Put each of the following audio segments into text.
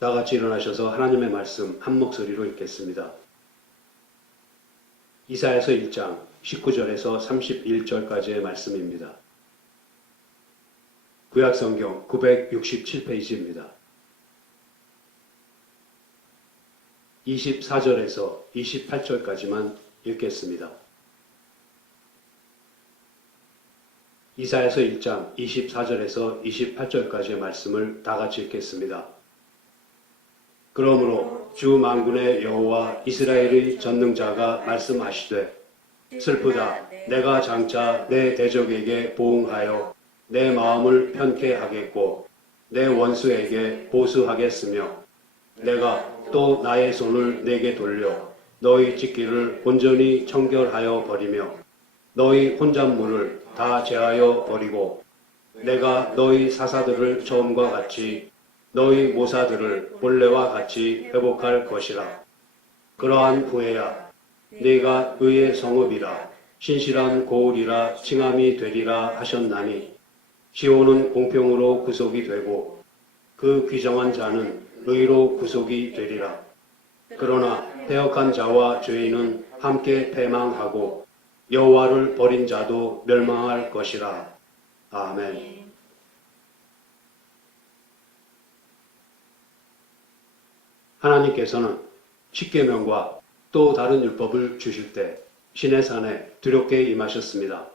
다 같이 일어나셔서 하나님의 말씀 한 목소리로 읽겠습니다. 이사야서 1장 19절에서 31절까지의 말씀입니다. 구약성경 967페이지입니다. 24절에서 28절까지만 읽겠습니다. 이사야서 1장 24절에서 28절까지의 말씀을 다 같이 읽겠습니다. 그러므로 주 만군의 여호와 이스라엘의 전능자가 말씀하시되 슬프다 내가 장차 내 대적에게 보응하여 내 마음을 편케 하겠고 내 원수에게 보수하겠으며 내가 또 나의 손을 내게 돌려 너희 짓기를 온전히 청결하여 버리며 너희 혼잣물을 다 제하여 버리고 내가 너희 사사들을 처음과 같이 너희 모사들을 본래와 같이 회복할 것이라. 그러한 후에야 네가 의의 성읍이라 신실한 고을이라 칭함이 되리라 하셨나니 시온은 공평으로 구속이 되고 그 귀정한 자는 의로 구속이 되리라. 그러나 패역한 자와 죄인은 함께 패망하고 여호와를 버린 자도 멸망할 것이라. 아멘. 하나님께서는 십계명과 또 다른 율법을 주실 때 시내산에 두렵게 임하셨습니다.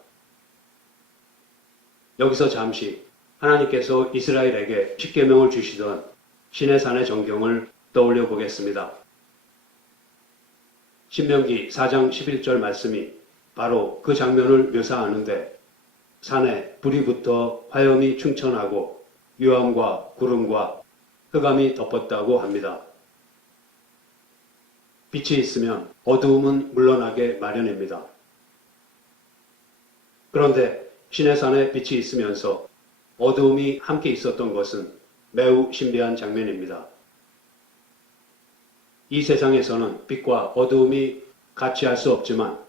여기서 잠시 하나님께서 이스라엘에게 십계명을 주시던 시내산의 정경을 떠올려 보겠습니다. 신명기 4장 11절 말씀이 바로 그 장면을 묘사하는데 산에 불이 붙어 화염이 충천하고 유암과 구름과 흑암이 덮었다고 합니다. 빛이 있으면 어두움은 물러나게 마련입니다. 그런데 시내산에 빛이 있으면서 어두움이 함께 있었던 것은 매우 신비한 장면입니다. 이 세상에서는 빛과 어두움이 같이 할 수 없지만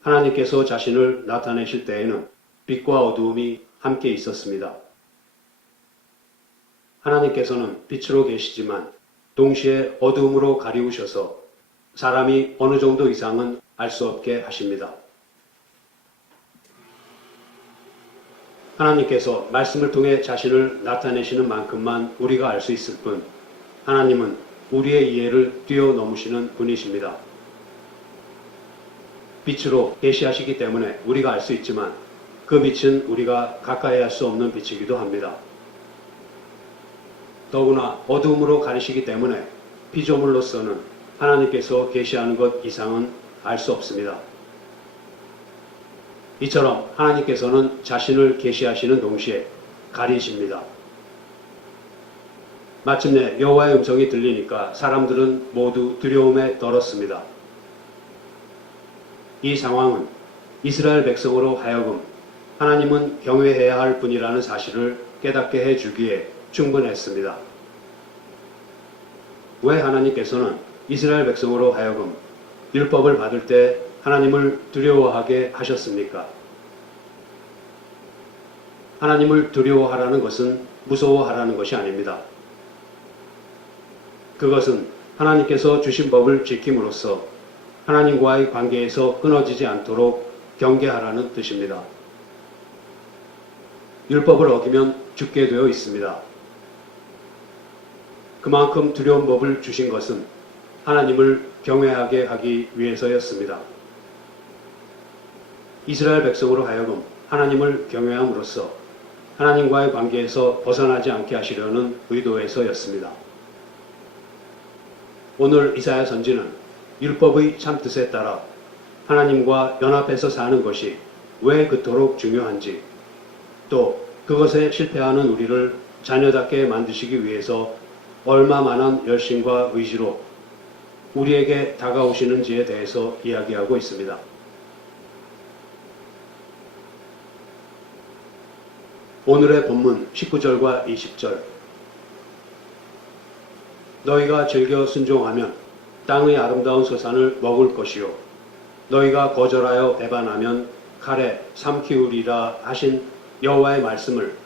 하나님께서 자신을 나타내실 때에는 빛과 어두움이 함께 있었습니다. 하나님께서는 빛으로 계시지만 동시에 어두움으로 가리우셔서 사람이 어느 정도 이상은 알 수 없게 하십니다. 하나님께서 말씀을 통해 자신을 나타내시는 만큼만 우리가 알 수 있을 뿐 하나님은 우리의 이해를 뛰어넘으시는 분이십니다. 빛으로 계시하시기 때문에 우리가 알 수 있지만 그 빛은 우리가 가까이 할 수 없는 빛이기도 합니다. 더구나 어두움으로 가리시기 때문에 피조물로서는 하나님께서 계시하는 것 이상은 알 수 없습니다. 이처럼 하나님께서는 자신을 계시하시는 동시에 가리십니다. 마침내 여호와의 음성이 들리니까 사람들은 모두 두려움에 떨었습니다. 이 상황은 이스라엘 백성으로 하여금 하나님은 경외해야 할 분이라는 사실을 깨닫게 해주기에 충분했습니다. 왜 하나님께서는 이스라엘 백성으로 하여금 율법을 받을 때 하나님을 두려워하게 하셨습니까? 하나님을 두려워하라는 것은 무서워하라는 것이 아닙니다. 그것은 하나님께서 주신 법을 지킴으로써 하나님과의 관계에서 끊어지지 않도록 경계하라는 뜻입니다. 율법을 어기면 죽게 되어 있습니다. 그만큼 두려운 법을 주신 것은 하나님을 경외하게 하기 위해서였습니다. 이스라엘 백성으로 하여금 하나님을 경외함으로써 하나님과의 관계에서 벗어나지 않게 하시려는 의도에서였습니다. 오늘 이사야 선지는 율법의 참뜻에 따라 하나님과 연합해서 사는 것이 왜 그토록 중요한지 또 그것에 실패하는 우리를 자녀답게 만드시기 위해서 얼마만한 열심과 의지로 우리에게 다가오시는지에 대해서 이야기하고 있습니다. 오늘의 본문 19절과 20절 너희가 즐겨 순종하면 땅의 아름다운 소산을 먹을 것이요 너희가 거절하여 배반하면 칼에 삼키우리라 하신 여호와의 말씀을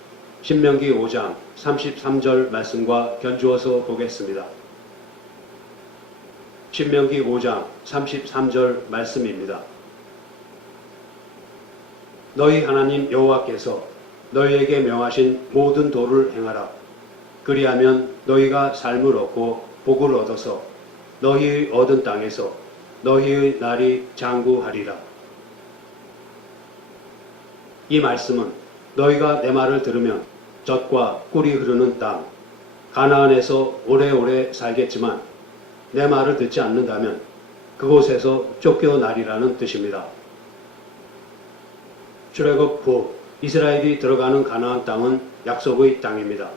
신명기 5장 33절 말씀과 견주어서 보겠습니다. 신명기 5장 33절 말씀입니다. 너희 하나님 여호와께서 너희에게 명하신 모든 도를 행하라. 그리하면 너희가 삶을 얻고 복을 얻어서 너희의 얻은 땅에서 너희의 날이 장구하리라. 이 말씀은 너희가 내 말을 들으면 젖과 꿀이 흐르는 땅 가나안에서 오래오래 살겠지만 내 말을 듣지 않는다면 그곳에서 쫓겨나리라는 뜻입니다. 출애굽 후 이스라엘이 들어가는 가나안 땅은 약속의 땅입니다.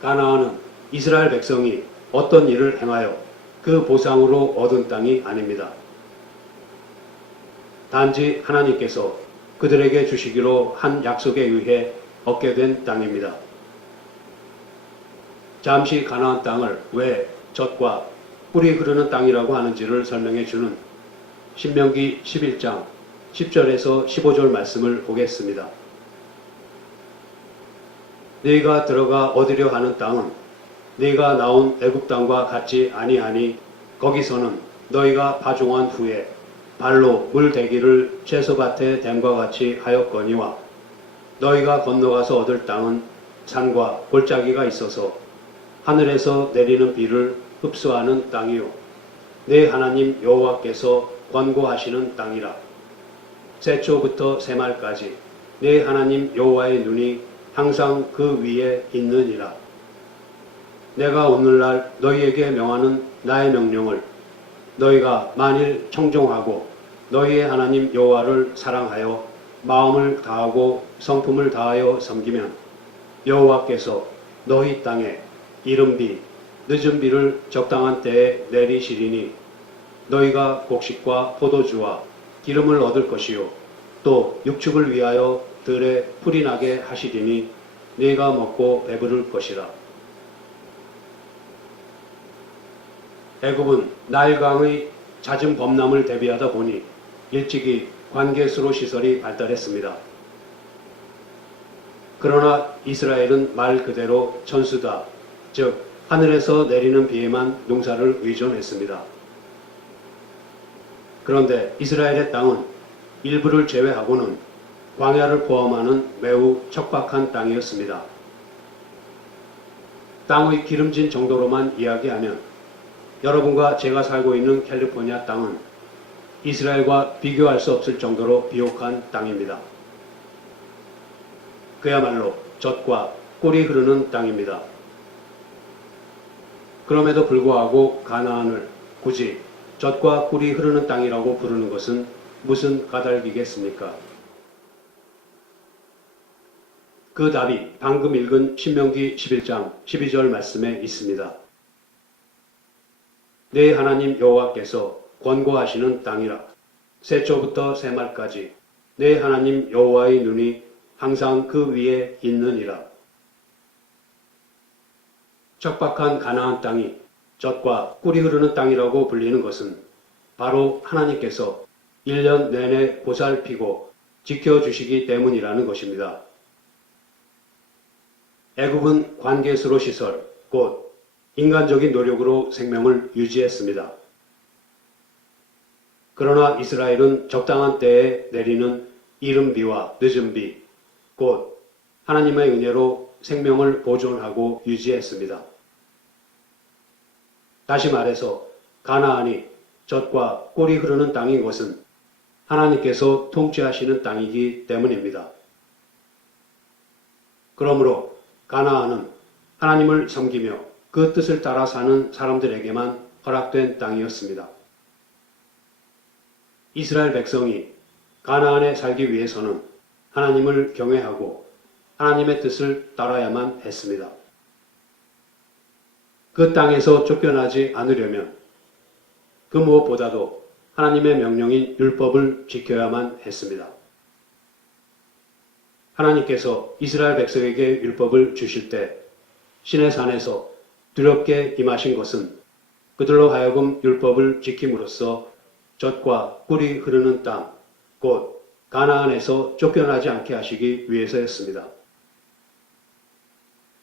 가나안은 이스라엘 백성이 어떤 일을 행하여 그 보상으로 얻은 땅이 아닙니다. 단지 하나님께서 그들에게 주시기로 한 약속에 의해 얻게 된 땅입니다. 잠시 가나안 땅을 왜 젖과 꿀이 흐르는 땅이라고 하는지를 설명해 주는 신명기 11장 10절에서 15절 말씀을 보겠습니다. 너희가 들어가 얻으려 하는 땅은 너희가 나온 애굽 땅과 같지 아니하니 거기서는 너희가 파종한 후에 발로 물 대기를 채소밭에 댐과 같이 하였거니와 너희가 건너가서 얻을 땅은 산과 골짜기가 있어서 하늘에서 내리는 비를 흡수하는 땅이요 내 하나님 여호와께서 권고하시는 땅이라. 새초부터 새말까지 내 하나님 여호와의 눈이 항상 그 위에 있느니라. 내가 오늘날 너희에게 명하는 나의 명령을 너희가 만일 청종하고 너희의 하나님 여호와를 사랑하여 마음을 다하고 성품을 다하여 섬기면 여호와께서 너희 땅에 이른비 늦은 비를 적당한 때에 내리시리니 너희가 곡식과 포도주와 기름을 얻을 것이요 또 육축을 위하여 들에 풀이 나게 하시리니 네가 먹고 배부를 것이라. 애굽은 나일강의 잦은 범람을 대비하다 보니 일찍이 관계수로 시설이 발달했습니다. 그러나 이스라엘은 말 그대로 천수다, 즉 하늘에서 내리는 비에만 농사를 의존했습니다. 그런데 이스라엘의 땅은 일부를 제외하고는 광야를 포함하는 매우 척박한 땅이었습니다. 땅의 기름진 정도로만 이야기하면 여러분과 제가 살고 있는 캘리포니아 땅은 이스라엘과 비교할 수 없을 정도로 비옥한 땅입니다. 그야말로 젖과 꿀이 흐르는 땅입니다. 그럼에도 불구하고 가나안을 굳이 젖과 꿀이 흐르는 땅이라고 부르는 것은 무슨 까닭이겠습니까? 그 답이 방금 읽은 신명기 11장 12절 말씀에 있습니다. 내 하나님 여호와께서 권고하시는 땅이라. 새초부터 새말까지 내 하나님 여호와의 눈이 항상 그 위에 있느니라. 척박한 가나안 땅이 젖과 꿀이 흐르는 땅이라고 불리는 것은 바로 하나님께서 1년 내내 보살피고 지켜주시기 때문이라는 것입니다. 애굽은 관계수로 시설, 곧 인간적인 노력으로 생명을 유지했습니다. 그러나 이스라엘은 적당한 때에 내리는 이른 비와 늦은 비, 곧 하나님의 은혜로 생명을 보존하고 유지했습니다. 다시 말해서 가나안이 젖과 꿀이 흐르는 땅인 것은 하나님께서 통치하시는 땅이기 때문입니다. 그러므로 가나안은 하나님을 섬기며 그 뜻을 따라 사는 사람들에게만 허락된 땅이었습니다. 이스라엘 백성이 가나안에 살기 위해서는 하나님을 경외하고 하나님의 뜻을 따라야만 했습니다. 그 땅에서 쫓겨나지 않으려면 그 무엇보다도 하나님의 명령인 율법을 지켜야만 했습니다. 하나님께서 이스라엘 백성에게 율법을 주실 때 시내 산에서 두렵게 임하신 것은 그들로 하여금 율법을 지킴으로써 젖과 꿀이 흐르는 땅, 곧 가나안에서 쫓겨나지 않게 하시기 위해서였습니다.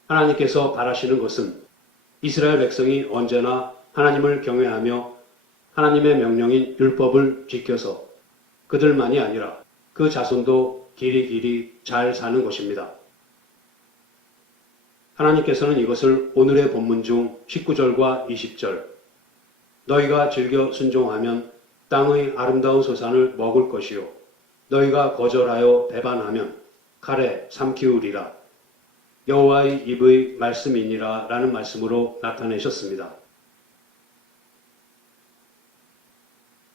하나님께서 바라시는 것은 이스라엘 백성이 언제나 하나님을 경외하며 하나님의 명령인 율법을 지켜서 그들만이 아니라 그 자손도 길이 잘 사는 것입니다. 하나님께서는 이것을 오늘의 본문 중 19절과 20절 너희가 즐겨 순종하면 땅의 아름다운 소산을 먹을 것이요 너희가 거절하여 배반하면 칼에 삼키우리라 여호와의 입의 말씀이니라 라는 말씀으로 나타내셨습니다.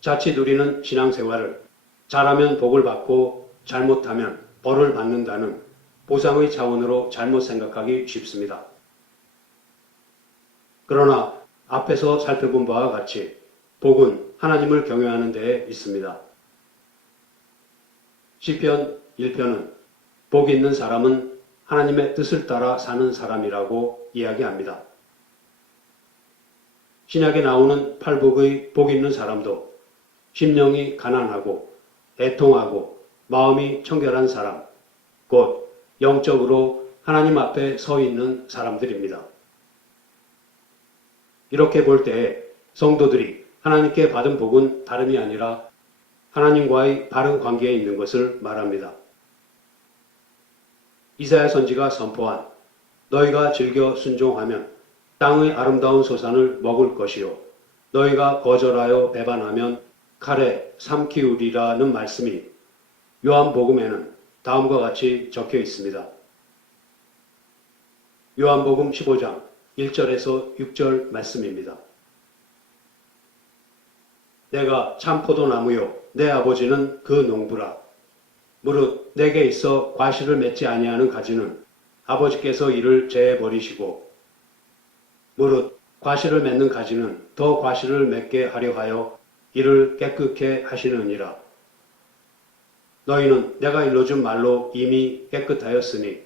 자칫 우리는 신앙생활을 잘하면 복을 받고 잘못하면 벌을 받는다는 보상의 차원으로 잘못 생각하기 쉽습니다. 그러나 앞에서 살펴본 바와 같이 복은 하나님을 경외하는 데에 있습니다. 시편 1편은 복 있는 사람은 하나님의 뜻을 따라 사는 사람이라고 이야기합니다. 신약에 나오는 팔복의 복 있는 사람도 심령이 가난하고 애통하고 마음이 청결한 사람, 곧 영적으로 하나님 앞에 서 있는 사람들입니다. 이렇게 볼 때에 성도들이 하나님께 받은 복은 다름이 아니라 하나님과의 바른 관계에 있는 것을 말합니다. 이사야 선지가 선포한 너희가 즐겨 순종하면 땅의 아름다운 소산을 먹을 것이요 너희가 거절하여 배반하면 칼에 삼키우리라는 말씀이 요한복음에는 다음과 같이 적혀 있습니다. 요한복음 15장 1절에서 6절 말씀입니다. 내가 참 포도나무요 내 아버지는 그 농부라. 무릇 내게 있어 과실을 맺지 아니하는 가지는 아버지께서 이를 제해 버리시고 무릇 과실을 맺는 가지는 더 과실을 맺게 하려 하여 이를 깨끗게 하시느니라. 너희는 내가 일러준 말로 이미 깨끗하였으니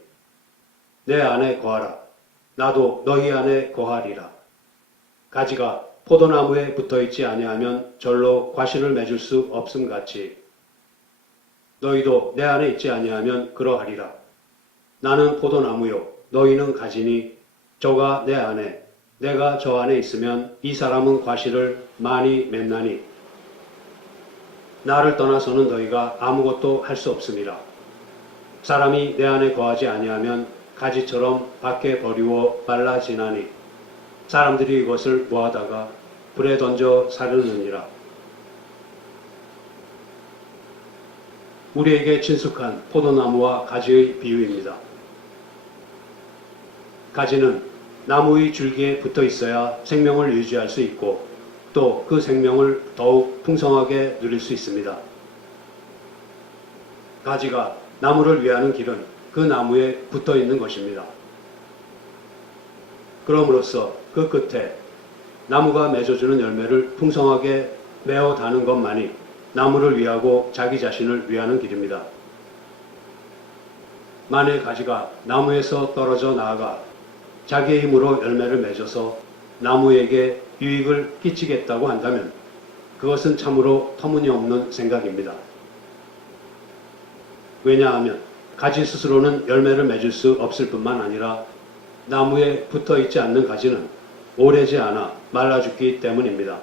내 안에 거하라. 나도 너희 안에 거하리라. 가지가 포도나무에 붙어있지 아니하면 절로 과실을 맺을 수 없음 같이 너희도 내 안에 있지 아니하면 그러하리라. 나는 포도나무요 너희는 가지니 저가 내 안에 내가 저 안에 있으면 이 사람은 과실을 많이 맺나니 나를 떠나서는 너희가 아무것도 할 수 없음이라. 사람이 내 안에 거하지 아니하면 가지처럼 밖에 버리워 말라지나니 사람들이 이것을 모아다가 불에 던져 사르느니라. 우리에게 친숙한 포도나무와 가지의 비유입니다. 가지는 나무의 줄기에 붙어 있어야 생명을 유지할 수 있고 또 그 생명을 더욱 풍성하게 누릴 수 있습니다. 가지가 나무를 위하는 길은 그 나무에 붙어 있는 것입니다. 그럼으로써 그 끝에 나무가 맺어주는 열매를 풍성하게 메어 다는 것만이 나무를 위하고 자기 자신을 위하는 길입니다. 만일 가지가 나무에서 떨어져 나아가 자기의 힘으로 열매를 맺어서 나무에게 유익을 끼치겠다고 한다면 그것은 참으로 터무니없는 생각입니다. 왜냐하면 가지 스스로는 열매를 맺을 수 없을 뿐만 아니라 나무에 붙어 있지 않는 가지는 오래지 않아 말라 죽기 때문입니다.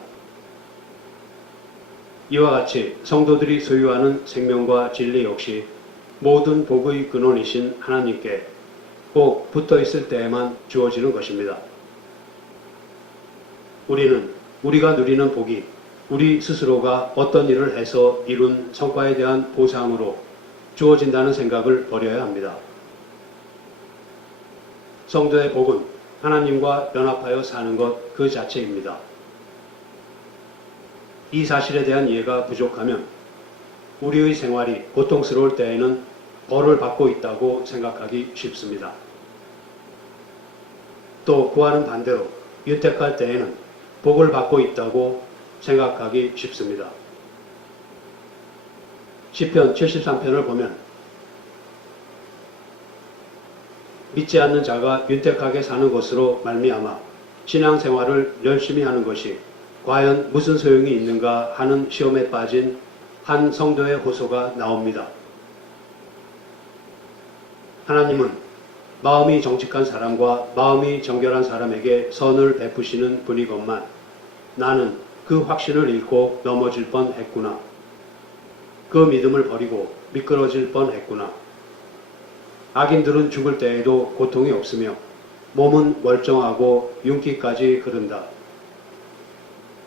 이와 같이 성도들이 소유하는 생명과 진리 역시 모든 복의 근원이신 하나님께 꼭 붙어 있을 때에만 주어지는 것입니다. 우리는 우리가 누리는 복이 우리 스스로가 어떤 일을 해서 이룬 성과에 대한 보상으로 주어진다는 생각을 버려야 합니다. 성도의 복은 하나님과 연합하여 사는 것 그 자체입니다. 이 사실에 대한 이해가 부족하면 우리의 생활이 고통스러울 때에는 벌을 받고 있다고 생각하기 쉽습니다. 또 그와는 반대로 윤택할 때에는 복을 받고 있다고 생각하기 쉽습니다. 시편 73편을 보면 믿지 않는 자가 윤택하게 사는 것으로 말미암아 신앙생활을 열심히 하는 것이 과연 무슨 소용이 있는가 하는 시험에 빠진 한 성도의 호소가 나옵니다. 하나님은 마음이 정직한 사람과 마음이 정결한 사람에게 선을 베푸시는 분이건만 나는 그 확신을 잃고 넘어질 뻔했구나. 그 믿음을 버리고 미끄러질 뻔했구나. 악인들은 죽을 때에도 고통이 없으며 몸은 멀쩡하고 윤기까지 흐른다.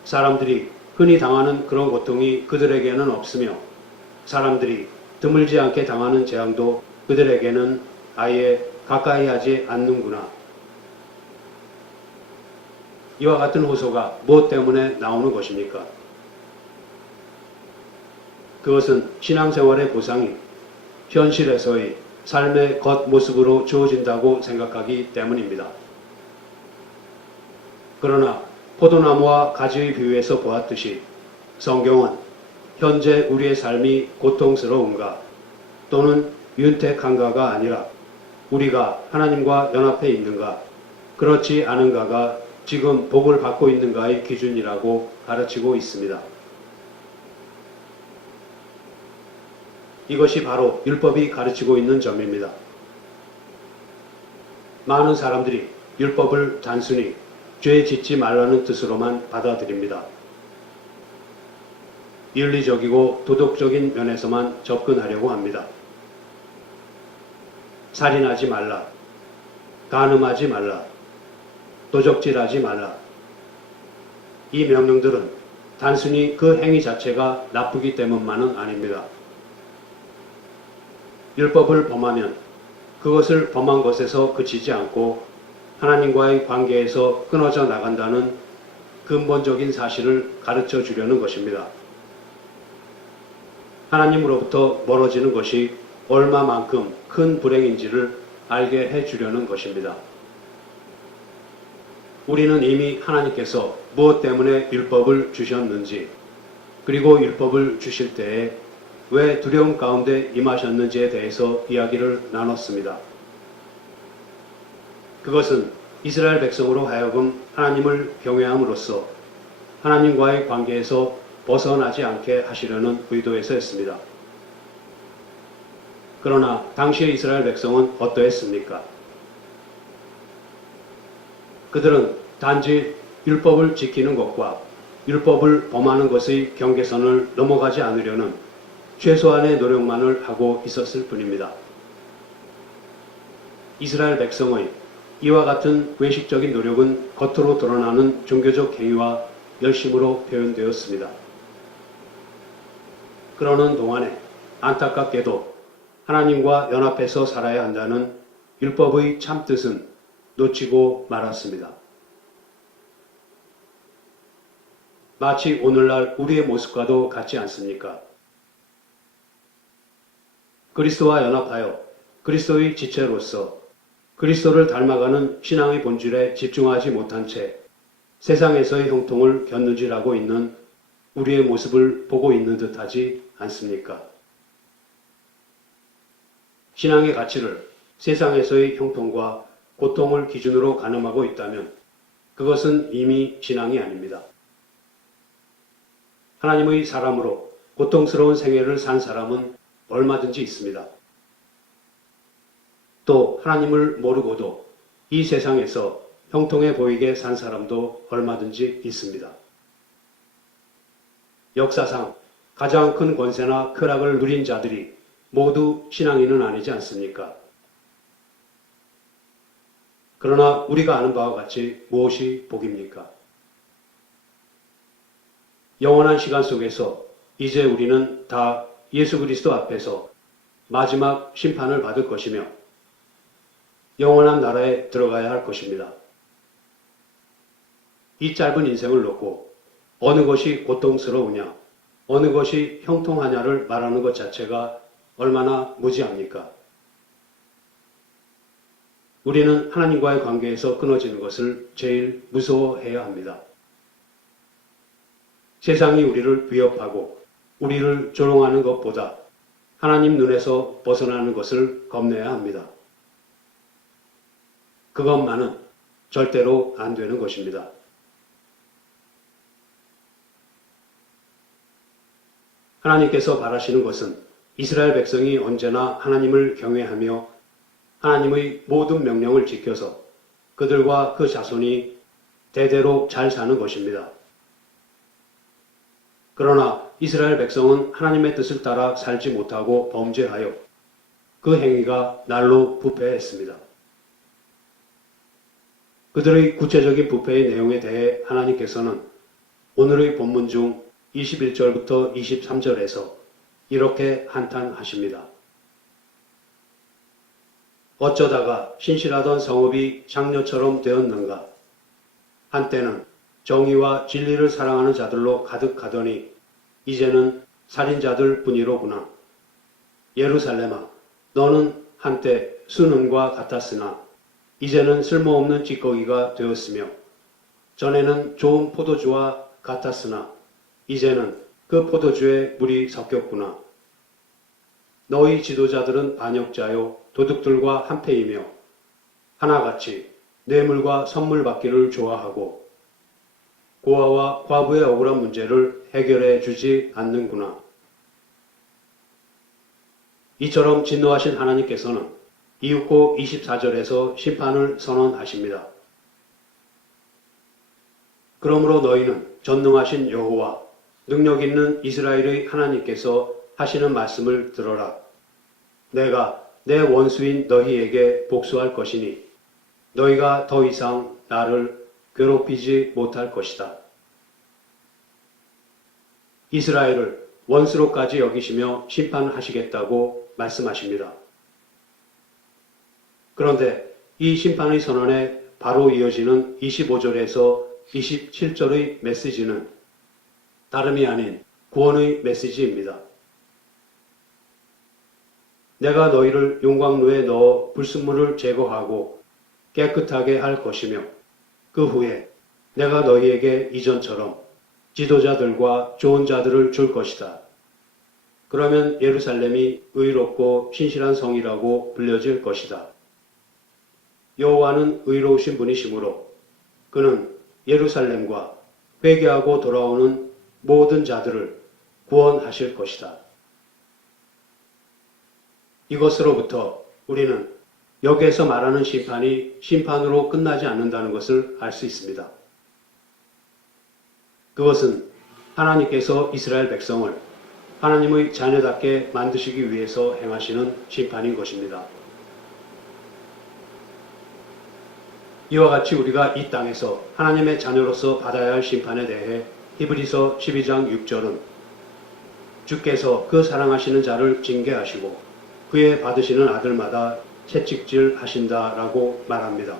사람들이 흔히 당하는 그런 고통이 그들에게는 없으며 사람들이 드물지 않게 당하는 재앙도 그들에게는 아예 가까이 하지 않는구나. 이와 같은 호소가 무엇 때문에 나오는 것입니까? 그것은 신앙생활의 보상이 현실에서의 삶의 겉모습으로 주어진다고 생각하기 때문입니다. 그러나 포도나무와 가지의 비유에서 보았듯이 성경은 현재 우리의 삶이 고통스러운가 또는 윤택한가가 아니라 우리가 하나님과 연합해 있는가 그렇지 않은가가 지금 복을 받고 있는가의 기준이라고 가르치고 있습니다. 이것이 바로 율법이 가르치고 있는 점입니다. 많은 사람들이 율법을 단순히 죄 짓지 말라는 뜻으로만 받아들입니다. 윤리적이고 도덕적인 면에서만 접근하려고 합니다. 살인하지 말라, 간음하지 말라, 도적질하지 말라. 이 명령들은 단순히 그 행위 자체가 나쁘기 때문만은 아닙니다. 율법을 범하면 그것을 범한 것에서 그치지 않고 하나님과의 관계에서 끊어져 나간다는 근본적인 사실을 가르쳐 주려는 것입니다. 하나님으로부터 멀어지는 것이 얼마만큼 큰 불행인지를 알게 해 주려는 것입니다. 우리는 이미 하나님께서 무엇 때문에 율법을 주셨는지 그리고 율법을 주실 때에 왜 두려움 가운데 임하셨는지에 대해서 이야기를 나눴습니다. 그것은 이스라엘 백성으로 하여금 하나님을 경외함으로써 하나님과의 관계에서 벗어나지 않게 하시려는 의도에서였습니다. 그러나 당시의 이스라엘 백성은 어떠했습니까? 그들은 단지 율법을 지키는 것과 율법을 범하는 것의 경계선을 넘어가지 않으려는 최소한의 노력만을 하고 있었을 뿐입니다. 이스라엘 백성의 이와 같은 외식적인 노력은 겉으로 드러나는 종교적 행위와 열심으로 표현되었습니다. 그러는 동안에 안타깝게도 하나님과 연합해서 살아야 한다는 율법의 참뜻은 놓치고 말았습니다. 마치 오늘날 우리의 모습과도 같지 않습니까? 그리스도와 연합하여 그리스도의 지체로서 그리스도를 닮아가는 신앙의 본질에 집중하지 못한 채 세상에서의 형통을 견눈질하고 있는 우리의 모습을 보고 있는 듯하지 않습니까? 신앙의 가치를 세상에서의 형통과 고통을 기준으로 가늠하고 있다면 그것은 이미 신앙이 아닙니다. 하나님의 사람으로 고통스러운 생애를 산 사람은 얼마든지 있습니다. 또 하나님을 모르고도 이 세상에서 형통해 보이게 산 사람도 얼마든지 있습니다. 역사상 가장 큰 권세나 쾌락을 누린 자들이 모두 신앙인은 아니지 않습니까? 그러나 우리가 아는 바와 같이 무엇이 복입니까? 영원한 시간 속에서 이제 우리는 다 예수 그리스도 앞에서 마지막 심판을 받을 것이며 영원한 나라에 들어가야 할 것입니다. 이 짧은 인생을 놓고 어느 것이 고통스러우냐, 어느 것이 형통하냐를 말하는 것 자체가 얼마나 무지합니까? 우리는 하나님과의 관계에서 끊어지는 것을 제일 무서워해야 합니다. 세상이 우리를 위협하고 우리를 조롱하는 것보다 하나님 눈에서 벗어나는 것을 겁내야 합니다. 그것만은 절대로 안 되는 것입니다. 하나님께서 바라시는 것은 이스라엘 백성이 언제나 하나님을 경외하며 하나님의 모든 명령을 지켜서 그들과 그 자손이 대대로 잘 사는 것입니다. 그러나 이스라엘 백성은 하나님의 뜻을 따라 살지 못하고 범죄하여 그 행위가 날로 부패했습니다. 그들의 구체적인 부패의 내용에 대해 하나님께서는 오늘의 본문 중 21절부터 23절에서 이렇게 한탄하십니다. 어쩌다가 신실하던 성읍이 장녀처럼 되었는가? 한때는 정의와 진리를 사랑하는 자들로 가득하더니 이제는 살인자들 뿐이로구나. 예루살렘아, 너는 한때 순은과 같았으나 이제는 쓸모없는 찌꺼기가 되었으며 전에는 좋은 포도주와 같았으나 이제는 그 포도주에 물이 섞였구나. 너희 지도자들은 반역자요 도둑들과 한패이며 하나같이 뇌물과 선물 받기를 좋아하고 고아와 과부의 억울한 문제를 해결해 주지 않는구나. 이처럼 진노하신 하나님께서는 이윽고 24절에서 심판을 선언하십니다. 그러므로 너희는 전능하신 여호와 능력 있는 이스라엘의 하나님께서 하시는 말씀을 들어라. 내가 내 원수인 너희에게 복수할 것이니 너희가 더 이상 나를 괴롭히지 못할 것이다. 이스라엘을 원수로까지 여기시며 심판하시겠다고 말씀하십니다. 그런데 이 심판의 선언에 바로 이어지는 25절에서 27절의 메시지는 다름이 아닌 구원의 메시지입니다. 내가 너희를 용광로에 넣어 불순물을 제거하고 깨끗하게 할 것이며 그 후에 내가 너희에게 이전처럼 지도자들과 좋은 자들을 줄 것이다. 그러면 예루살렘이 의롭고 신실한 성이라고 불려질 것이다. 여호와는 의로우신 분이시므로 그는 예루살렘과 회개하고 돌아오는 모든 자들을 구원하실 것이다. 이것으로부터 우리는 여기에서 말하는 심판이 심판으로 끝나지 않는다는 것을 알 수 있습니다. 그것은 하나님께서 이스라엘 백성을 하나님의 자녀답게 만드시기 위해서 행하시는 심판인 것입니다. 이와 같이 우리가 이 땅에서 하나님의 자녀로서 받아야 할 심판에 대해 히브리서 12장 6절은 주께서 그 사랑하시는 자를 징계하시고 그의 받으시는 아들마다 채찍질 하신다라고 말합니다.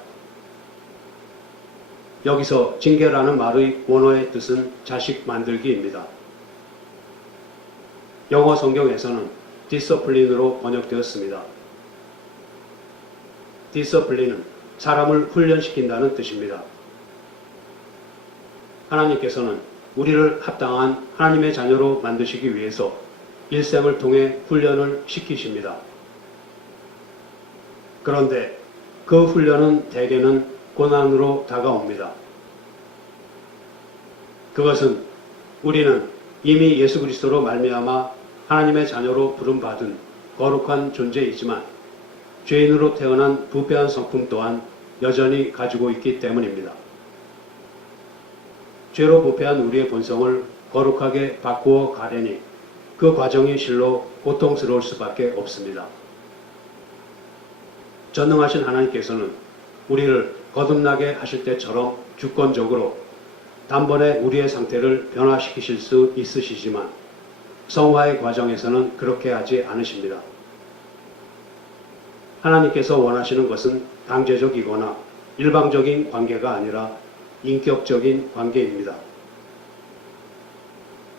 여기서 징계라는 말의 원어의 뜻은 자식 만들기입니다. 영어 성경에서는 discipline으로 번역되었습니다. discipline은 사람을 훈련시킨다는 뜻입니다. 하나님께서는 우리를 합당한 하나님의 자녀로 만드시기 위해서 일생을 통해 훈련을 시키십니다. 그런데 그 훈련은 대개는 고난으로 다가옵니다. 그것은 우리는 이미 예수 그리스도로 말미암아 하나님의 자녀로 부름받은 거룩한 존재이지만 죄인으로 태어난 부패한 성품 또한 여전히 가지고 있기 때문입니다. 죄로 부패한 우리의 본성을 거룩하게 바꾸어 가려니 그 과정이 실로 고통스러울 수밖에 없습니다. 전능하신 하나님께서는 우리를 거듭나게 하실 때처럼 주권적으로 단번에 우리의 상태를 변화시키실 수 있으시지만 성화의 과정에서는 그렇게 하지 않으십니다. 하나님께서 원하시는 것은 강제적이거나 일방적인 관계가 아니라 인격적인 관계입니다.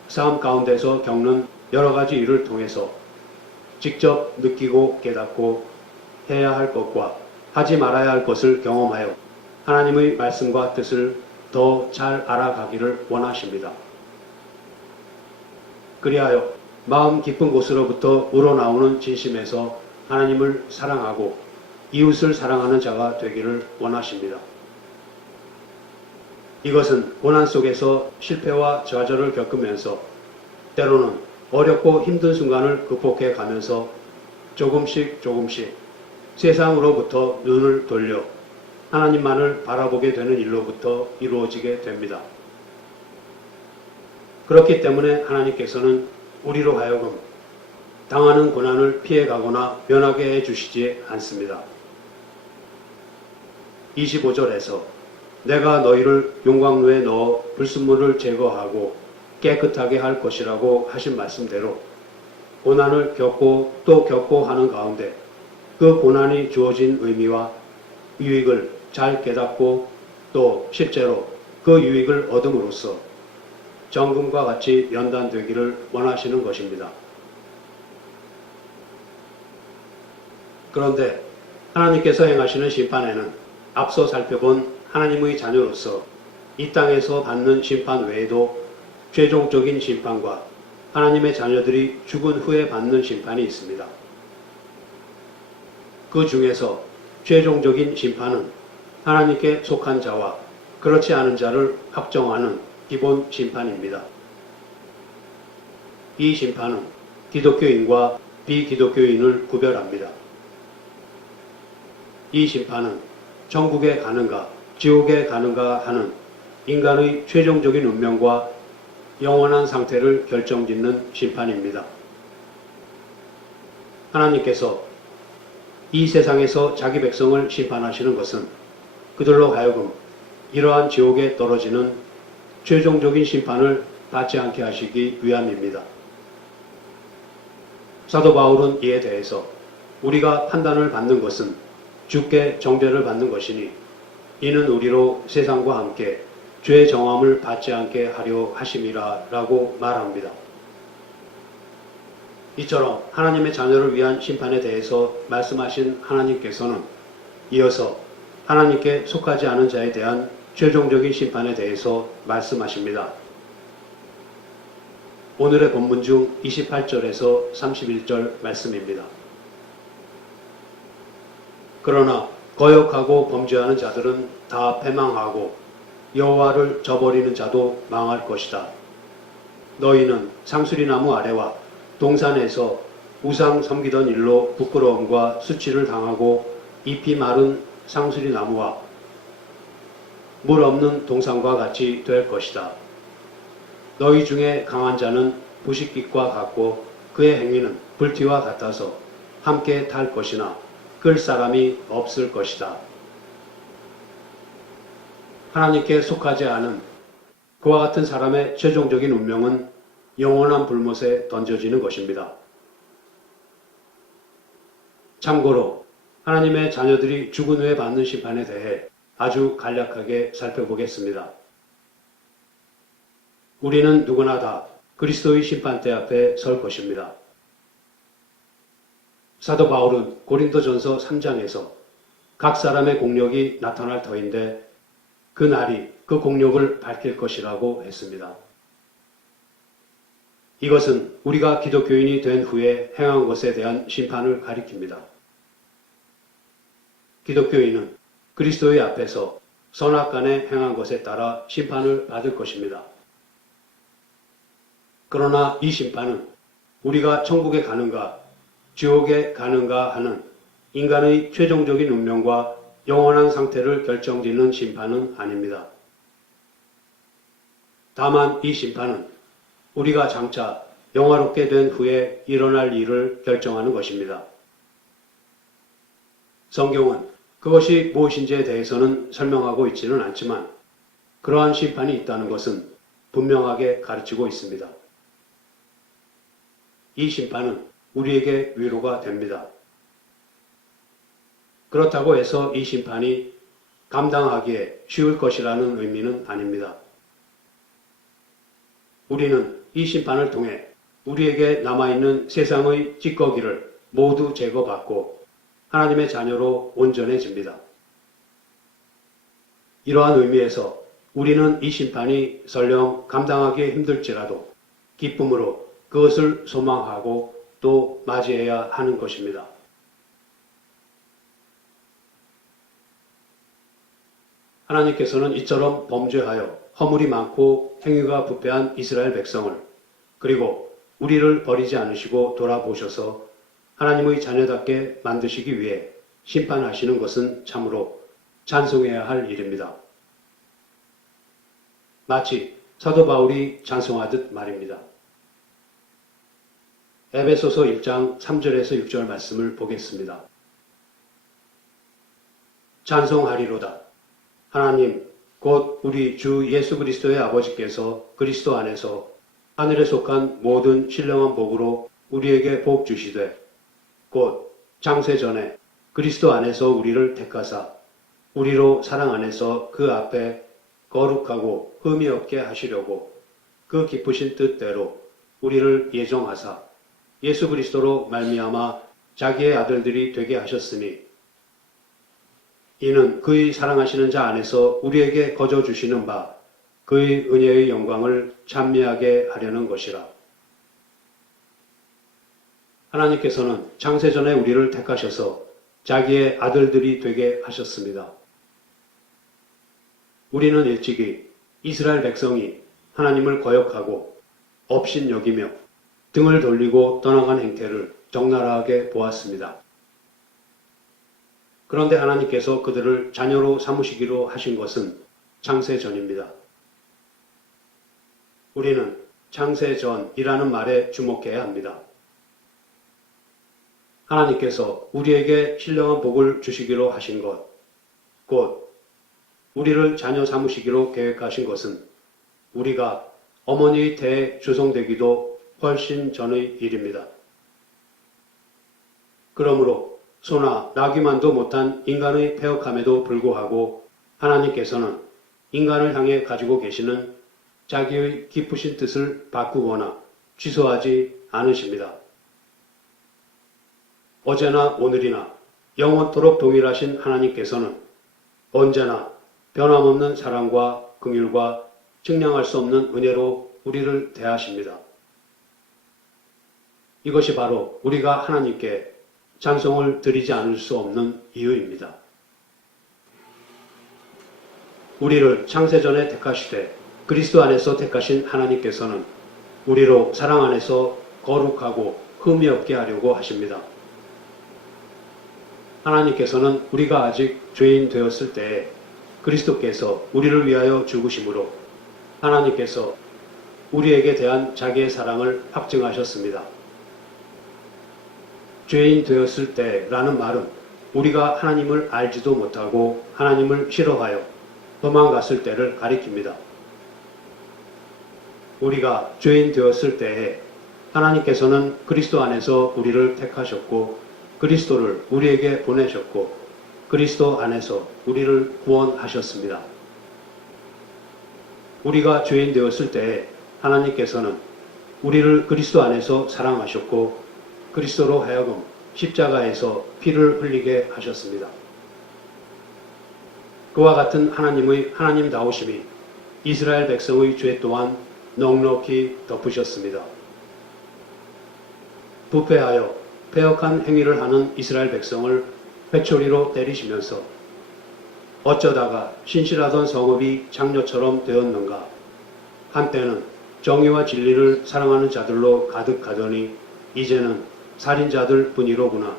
삶 가운데서 겪는 여러 가지 일을 통해서 직접 느끼고 깨닫고 해야 할 것과 하지 말아야 할 것을 경험하여 하나님의 말씀과 뜻을 더 잘 알아가기를 원하십니다. 그리하여 마음 깊은 곳으로부터 우러나오는 진심에서 하나님을 사랑하고 이웃을 사랑하는 자가 되기를 원하십니다. 이것은 고난 속에서 실패와 좌절을 겪으면서 때로는 어렵고 힘든 순간을 극복해 가면서 조금씩 세상으로부터 눈을 돌려 하나님만을 바라보게 되는 일로부터 이루어지게 됩니다. 그렇기 때문에 하나님께서는 우리로 하여금 당하는 고난을 피해가거나 면하게 해주시지 않습니다. 25절에서 내가 너희를 용광로에 넣어 불순물을 제거하고 깨끗하게 할 것이라고 하신 말씀대로 고난을 겪고 또 겪고 하는 가운데 그 고난이 주어진 의미와 유익을 잘 깨닫고 또 실제로 그 유익을 얻음으로써 정금과 같이 연단되기를 원하시는 것입니다. 그런데 하나님께서 행하시는 심판에는 앞서 살펴본 하나님의 자녀로서 이 땅에서 받는 심판 외에도 최종적인 심판과 하나님의 자녀들이 죽은 후에 받는 심판이 있습니다. 그 중에서 최종적인 심판은 하나님께 속한 자와 그렇지 않은 자를 확정하는 기본 심판입니다. 이 심판은 기독교인과 비기독교인을 구별합니다. 이 심판은 천국에 가는가 지옥에 가는가 하는 인간의 최종적인 운명과 영원한 상태를 결정짓는 심판입니다. 하나님께서 이 세상에서 자기 백성을 심판하시는 것은 그들로 하여금 이러한 지옥에 떨어지는 최종적인 심판을 받지 않게 하시기 위함입니다. 사도 바울은 이에 대해서 우리가 판단을 받는 것은 주께 정죄를 받는 것이니 이는 우리로 세상과 함께 죄의 정함을 받지 않게 하려 하심이라 라고 말합니다. 이처럼 하나님의 자녀를 위한 심판에 대해서 말씀하신 하나님께서는 이어서 하나님께 속하지 않은 자에 대한 최종적인 심판에 대해서 말씀하십니다. 오늘의 본문 중 28절에서 31절 말씀입니다. 그러나 거역하고 범죄하는 자들은 다 패망하고 여호와를 저버리는 자도 망할 것이다. 너희는 상수리나무 아래와 동산에서 우상 섬기던 일로 부끄러움과 수치를 당하고 잎이 마른 상수리나무와 물 없는 동산과 같이 될 것이다. 너희 중에 강한 자는 부식깃과 같고 그의 행위는 불티와 같아서 함께 탈 것이나 끌 사람이 없을 것이다. 하나님께 속하지 않은 그와 같은 사람의 최종적인 운명은 영원한 불못에 던져지는 것입니다. 참고로 하나님의 자녀들이 죽은 후에 받는 심판에 대해 아주 간략하게 살펴보겠습니다. 우리는 누구나 다 그리스도의 심판대 앞에 설 것입니다. 사도 바울은 고린도전서 3장에서 각 사람의 공력이 나타날 터인데 그 날이 그 공력을 밝힐 것이라고 했습니다. 이것은 우리가 기독교인이 된 후에 행한 것에 대한 심판을 가리킵니다. 기독교인은 그리스도의 앞에서 선악간에 행한 것에 따라 심판을 받을 것입니다. 그러나 이 심판은 우리가 천국에 가는가 지옥에 가는가 하는 인간의 최종적인 운명과 영원한 상태를 결정짓는 심판은 아닙니다. 다만 이 심판은 우리가 장차 영화롭게 된 후에 일어날 일을 결정하는 것입니다. 성경은 그것이 무엇인지에 대해서는 설명하고 있지는 않지만 그러한 심판이 있다는 것은 분명하게 가르치고 있습니다. 이 심판은 우리에게 위로가 됩니다. 그렇다고 해서 이 심판이 감당하기에 쉬울 것이라는 의미는 아닙니다. 우리는 이 심판을 통해 우리에게 남아있는 세상의 찌꺼기를 모두 제거받고 하나님의 자녀로 온전해집니다. 이러한 의미에서 우리는 이 심판이 설령 감당하기 힘들지라도 기쁨으로 그것을 소망하고 또 맞이해야 하는 것입니다. 하나님께서는 이처럼 범죄하여 허물이 많고 행위가 부패한 이스라엘 백성을 그리고 우리를 버리지 않으시고 돌아보셔서 하나님의 자녀답게 만드시기 위해 심판하시는 것은 참으로 찬송해야 할 일입니다. 마치 사도 바울이 찬송하듯 말입니다. 에베소서 1장 3절에서 6절 말씀을 보겠습니다. 찬송하리로다. 하나님 곧 우리 주 예수 그리스도의 아버지께서 그리스도 안에서 하늘에 속한 모든 신령한 복으로 우리에게 복 주시되 곧 창세 전에 그리스도 안에서 우리를 택하사 우리로 사랑 안에서 그 앞에 거룩하고 흠이 없게 하시려고 그 기쁘신 뜻대로 우리를 예정하사 예수 그리스도로 말미암아 자기의 아들들이 되게 하셨으니 이는 그의 사랑하시는 자 안에서 우리에게 거저 주시는 바 그의 은혜의 영광을 찬미하게 하려는 것이라. 하나님께서는 창세전에 우리를 택하셔서 자기의 아들들이 되게 하셨습니다. 우리는 일찍이 이스라엘 백성이 하나님을 거역하고 업신여기며 등을 돌리고 떠나간 행태를 적나라하게 보았습니다. 그런데 하나님께서 그들을 자녀로 삼으시기로 하신 것은 창세전입니다. 우리는 창세전이라는 말에 주목해야 합니다. 하나님께서 우리에게 신령한 복을 주시기로 하신 것, 곧 우리를 자녀 삼으시기로 계획하신 것은 우리가 어머니의 태에 조성되기도 훨씬 전의 일입니다. 그러므로 소나 나귀만도 못한 인간의 패역함에도 불구하고 하나님께서는 인간을 향해 가지고 계시는 자기의 기쁘신 뜻을 바꾸거나 취소하지 않으십니다. 어제나 오늘이나 영원토록 동일하신 하나님께서는 언제나 변함없는 사랑과 긍휼과 측량할 수 없는 은혜로 우리를 대하십니다. 이것이 바로 우리가 하나님께 찬송을 드리지 않을 수 없는 이유입니다. 우리를 창세전에 택하시되 그리스도 안에서 택하신 하나님께서는 우리로 사랑 안에서 거룩하고 흠이 없게 하려고 하십니다. 하나님께서는 우리가 아직 죄인 되었을 때에 그리스도께서 우리를 위하여 죽으심으로 하나님께서 우리에게 대한 자기의 사랑을 확증하셨습니다. 죄인 되었을 때라는 말은 우리가 하나님을 알지도 못하고 하나님을 싫어하여 도망갔을 때를 가리킵니다. 우리가 죄인 되었을 때에 하나님께서는 그리스도 안에서 우리를 택하셨고 그리스도를 우리에게 보내셨고 그리스도 안에서 우리를 구원하셨습니다. 우리가 죄인 되었을 때에 하나님께서는 우리를 그리스도 안에서 사랑하셨고 그리스도로 하여금 십자가에서 피를 흘리게 하셨습니다. 그와 같은 하나님의 하나님다우심이 이스라엘 백성의 죄 또한 넉넉히 덮으셨습니다. 부패하여 패역한 행위를 하는 이스라엘 백성을 회초리로 때리시면서 어쩌다가 신실하던 성읍이 장녀처럼 되었는가. 한때는 정의와 진리를 사랑하는 자들로 가득하더니 이제는 살인자들 뿐이로구나.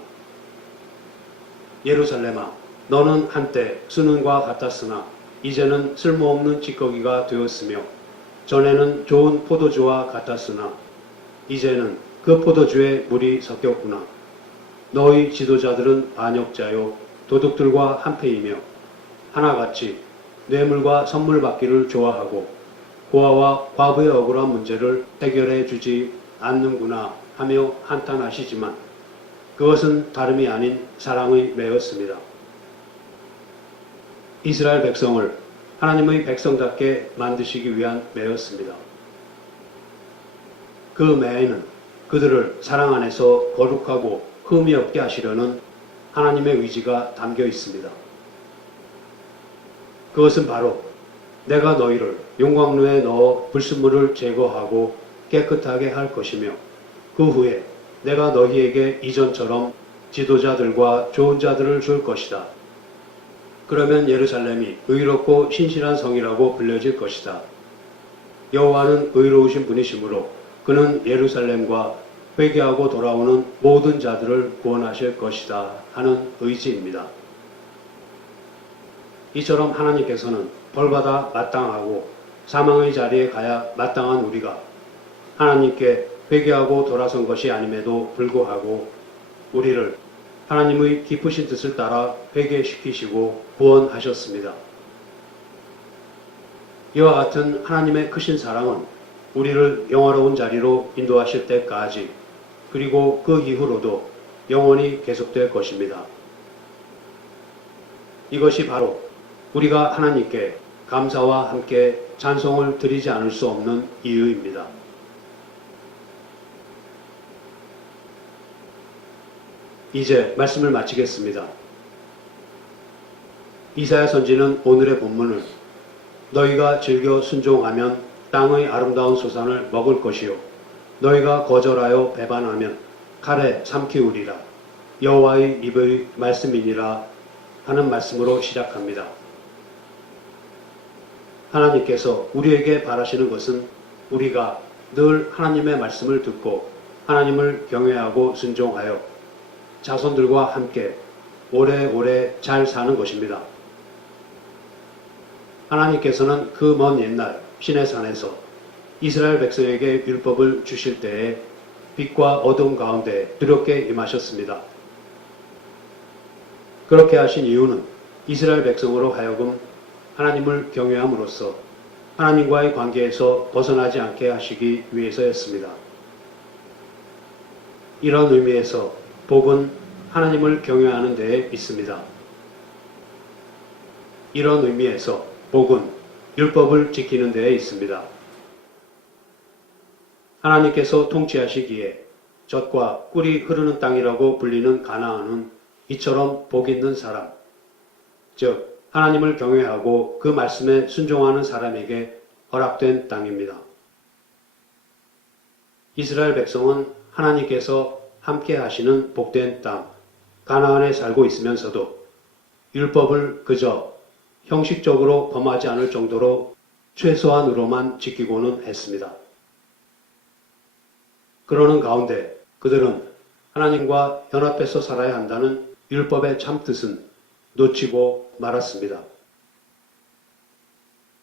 예루살렘아, 너는 한때 수능과 같았으나 이제는 쓸모없는 찌꺼기가 되었으며 전에는 좋은 포도주와 같았으나 이제는 그 포도주에 물이 섞였구나. 너희 지도자들은 반역자요 도둑들과 한패이며 하나같이 뇌물과 선물 받기를 좋아하고 고아와 과부의 억울한 문제를 해결해 주지 않는구나 하며 한탄하시지만 그것은 다름이 아닌 사랑의 매였습니다. 이스라엘 백성을 하나님의 백성답게 만드시기 위한 매였습니다. 그 매에는 그들을 사랑 안에서 거룩하고 흠이 없게 하시려는 하나님의 의지가 담겨 있습니다. 그것은 바로 내가 너희를 용광로에 넣어 불순물을 제거하고 깨끗하게 할 것이며 그 후에 내가 너희에게 이전처럼 지도자들과 좋은 자들을 줄 것이다. 그러면 예루살렘이 의롭고 신실한 성이라고 불려질 것이다. 여호와는 의로우신 분이시므로 그는 예루살렘과 회개하고 돌아오는 모든 자들을 구원하실 것이다. 하는 의지입니다. 이처럼 하나님께서는 벌받아 마땅하고 사망의 자리에 가야 마땅한 우리가 하나님께 회개하고 돌아선 것이 아님에도 불구하고 우리를 하나님의 기쁘신 뜻을 따라 회개시키시고 구원하셨습니다. 이와 같은 하나님의 크신 사랑은 우리를 영화로운 자리로 인도하실 때까지 그리고 그 이후로도 영원히 계속될 것입니다. 이것이 바로 우리가 하나님께 감사와 함께 찬송을 드리지 않을 수 없는 이유입니다. 이제 말씀을 마치겠습니다. 이사야 선지는 오늘의 본문을 너희가 즐겨 순종하면 땅의 아름다운 소산을 먹을 것이요 너희가 거절하여 배반하면 칼에 삼키우리라 여호와의 입의 말씀이니라 하는 말씀으로 시작합니다. 하나님께서 우리에게 바라시는 것은 우리가 늘 하나님의 말씀을 듣고 하나님을 경외하고 순종하여 자손들과 함께 오래오래 잘 사는 것입니다. 하나님께서는 그 먼 옛날 시내산에서 이스라엘 백성에게 율법을 주실 때에 빛과 어둠 가운데 두렵게 임하셨습니다. 그렇게 하신 이유는 이스라엘 백성으로 하여금 하나님을 경외함으로써 하나님과의 관계에서 벗어나지 않게 하시기 위해서였습니다. 이런 의미에서 복은 하나님을 경외하는 데에 있습니다. 이런 의미에서 복은 율법을 지키는 데에 있습니다. 하나님께서 통치하시기에 젖과 꿀이 흐르는 땅이라고 불리는 가나안은 이처럼 복 있는 사람, 즉 하나님을 경외하고 그 말씀에 순종하는 사람에게 허락된 땅입니다. 이스라엘 백성은 하나님께서 함께 하시는 복된 땅, 가나안에 살고 있으면서도 율법을 그저 형식적으로 범하지 않을 정도로 최소한으로만 지키고는 했습니다. 그러는 가운데 그들은 하나님과 연합해서 살아야 한다는 율법의 참뜻은 놓치고 말았습니다.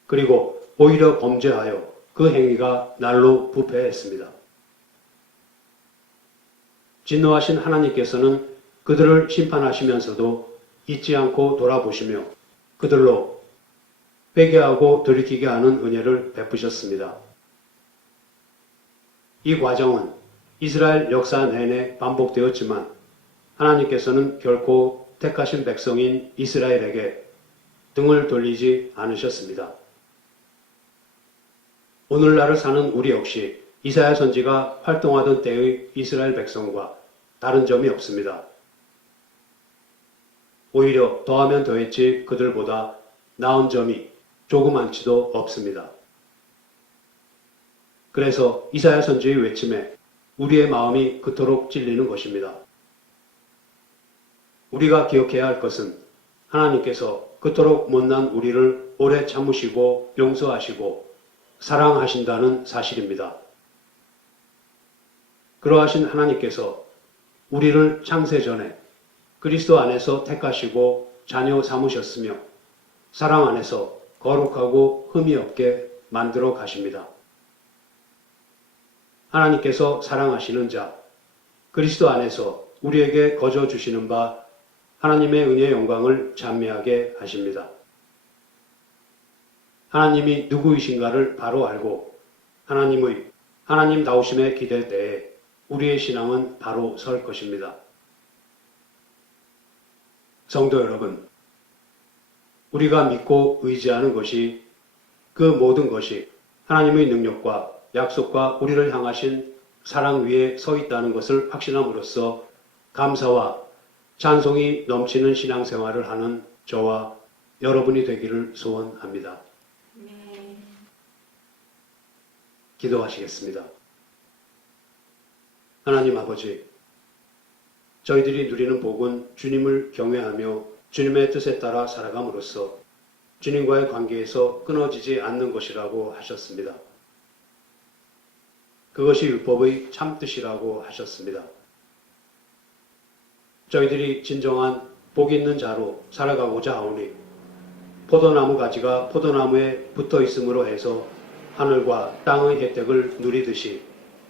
그리고 오히려 범죄하여 그 행위가 날로 부패했습니다. 진노하신 하나님께서는 그들을 심판하시면서도 잊지 않고 돌아보시며 그들로 회개하고 돌이키게 하는 은혜를 베푸셨습니다. 이 과정은 이스라엘 역사 내내 반복되었지만 하나님께서는 결코 택하신 백성인 이스라엘에게 등을 돌리지 않으셨습니다. 오늘날을 사는 우리 역시 이사야 선지가 활동하던 때의 이스라엘 백성과 다른 점이 없습니다. 오히려 더하면 더했지 그들보다 나은 점이 조그만치도 없습니다. 그래서 이사야 선지의 외침에 우리의 마음이 그토록 찔리는 것입니다. 우리가 기억해야 할 것은 하나님께서 그토록 못난 우리를 오래 참으시고 용서하시고 사랑하신다는 사실입니다. 그러하신 하나님께서 우리를 창세 전에 그리스도 안에서 택하시고 자녀 삼으셨으며 사랑 안에서 거룩하고 흠이 없게 만들어 가십니다. 하나님께서 사랑하시는 자, 그리스도 안에서 우리에게 거저 주시는 바 하나님의 은혜의 영광을 찬미하게 하십니다. 하나님이 누구이신가를 바로 알고 하나님다우심에 기댈 때에 우리의 신앙은 바로 설 것입니다. 성도 여러분, 우리가 믿고 의지하는 것이 그 모든 것이 하나님의 능력과 약속과 우리를 향하신 사랑 위에 서 있다는 것을 확신함으로써 감사와 찬송이 넘치는 신앙생활을 하는 저와 여러분이 되기를 소원합니다. 기도하시겠습니다. 하나님 아버지, 저희들이 누리는 복은 주님을 경외하며 주님의 뜻에 따라 살아감으로써 주님과의 관계에서 끊어지지 않는 것이라고 하셨습니다. 그것이 율법의 참뜻이라고 하셨습니다. 저희들이 진정한 복 있는 자로 살아가고자 하오니 포도나무 가지가 포도나무에 붙어 있음으로 해서 하늘과 땅의 혜택을 누리듯이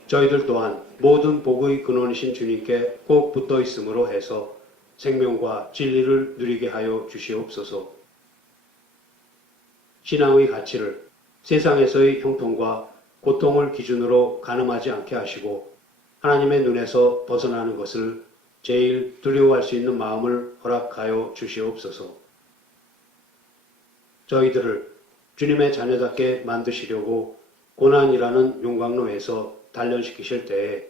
저희들 또한 모든 복의 근원이신 주님께 꼭 붙어 있음으로 해서 생명과 진리를 누리게 하여 주시옵소서. 신앙의 가치를 세상에서의 형통과 고통을 기준으로 가늠하지 않게 하시고 하나님의 눈에서 벗어나는 것을 제일 두려워할 수 있는 마음을 허락하여 주시옵소서. 저희들을 주님의 자녀답게 만드시려고 고난이라는 용광로에서 단련시키실 때에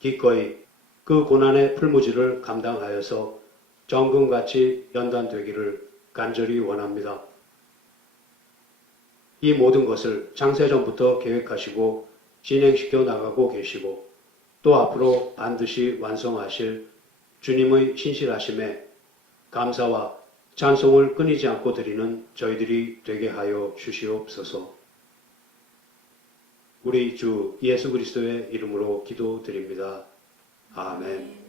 기꺼이 그 고난의 풀무지를 감당하여서 정금같이 연단되기를 간절히 원합니다. 이 모든 것을 창세전부터 계획하시고 진행시켜 나가고 계시고 또 앞으로 반드시 완성하실 주님의 신실하심에 감사와 찬송을 끊이지 않고 드리는 저희들이 되게 하여 주시옵소서. 우리 주 예수 그리스도의 이름으로 기도드립니다. 아멘.